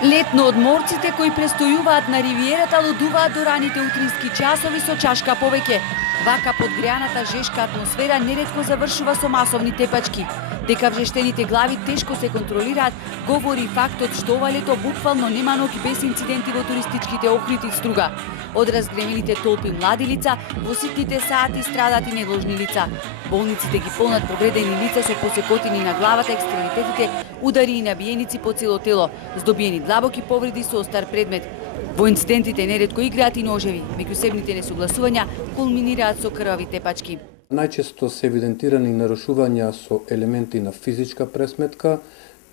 Летно одморците кои престојуваат на ривиерата лудуваат до раните утрински часови со чашка повеќе. Вака подгреаната жешка атмосфера неретко завршува со масовни тепачки. Дека вжештените глави тешко се контролираат, говори фактот што ова лето буквално нема ноќ без инциденти во туристичките охрити Струга. Од разгремените толпи млади лица, во ситните сати страдат и негложни лица. Болниците ги полнат повредени лица со посекотини на главата, екстремитетите, удари и набиеници по цело тело, здобиени длабоки повреди со остар предмет. Во инцидентите неретко играат и ножеви, меѓусебните несогласувања кулминираат со крвави тепачки. Најчесто се евидентирани нарушувања со елементи на физичка пресметка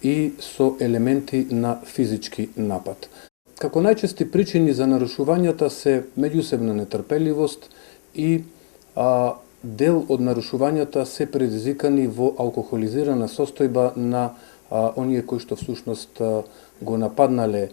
и со елементи на физички напад. Како најчести причини за нарушувањата се меѓусебна нетрпеливост и дел од нарушувањата се предизвикани во алкохолизирана состојба на оние кои што всушност го нападнале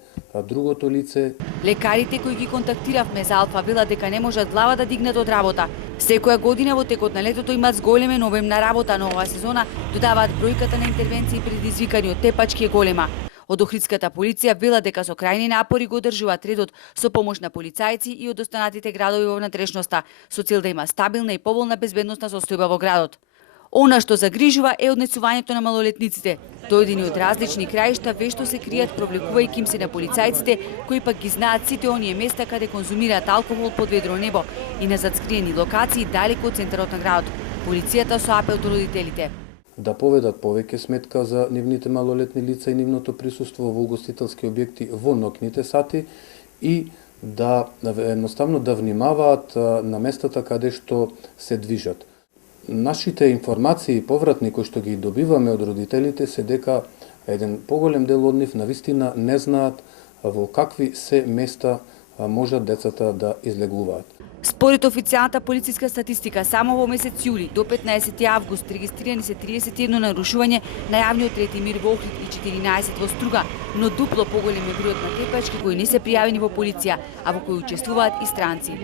другото лице. Лекарите кои ги контактиравме за Алфа велат дека не можат глава да дигнат од работа. Секоја година во текот на летото имаат зголемен обем на работа, но оваа сезона додаваат бројката на интервенции предизвикани од тепачки е голема. Од Охридската полиција велат дека со крајни напори го одржуваат редот со помош на полицајци и од останатите градови во внатрешноста, со цел да има стабилна и поволна безбедносна состојба во градот. Она што загрижува е однесувањето на малолетниците. Дојдени од различни краишта вешто се кријат провлекувајќи им се на полицајците, кои пак ги знаат сите оние места каде конзумираат алкохол под ведро небо и на затскриени локации далеку од центарот на градот. Полицијата со апел до родителите да поведат повеќе сметка за нивните малолетни лица и нивното присуство во угостителски објекти во ноќните сати и да едноставно да внимаваат на местата каде што се движат. Нашите информации и повратни кои што ги добиваме од родителите се дека еден поголем дел од нив навистина не знаат во какви се места можат децата да излегуваат. Според официјалната полициска статистика, само во месец јули до 15 август регистрирани се 31 нарушување на јавниот ред и мир во Охрид и 14 во Струга, но дупло поголем е бројот на тепачки кои не се пријавени во полиција, а во кои учествуваат и странци.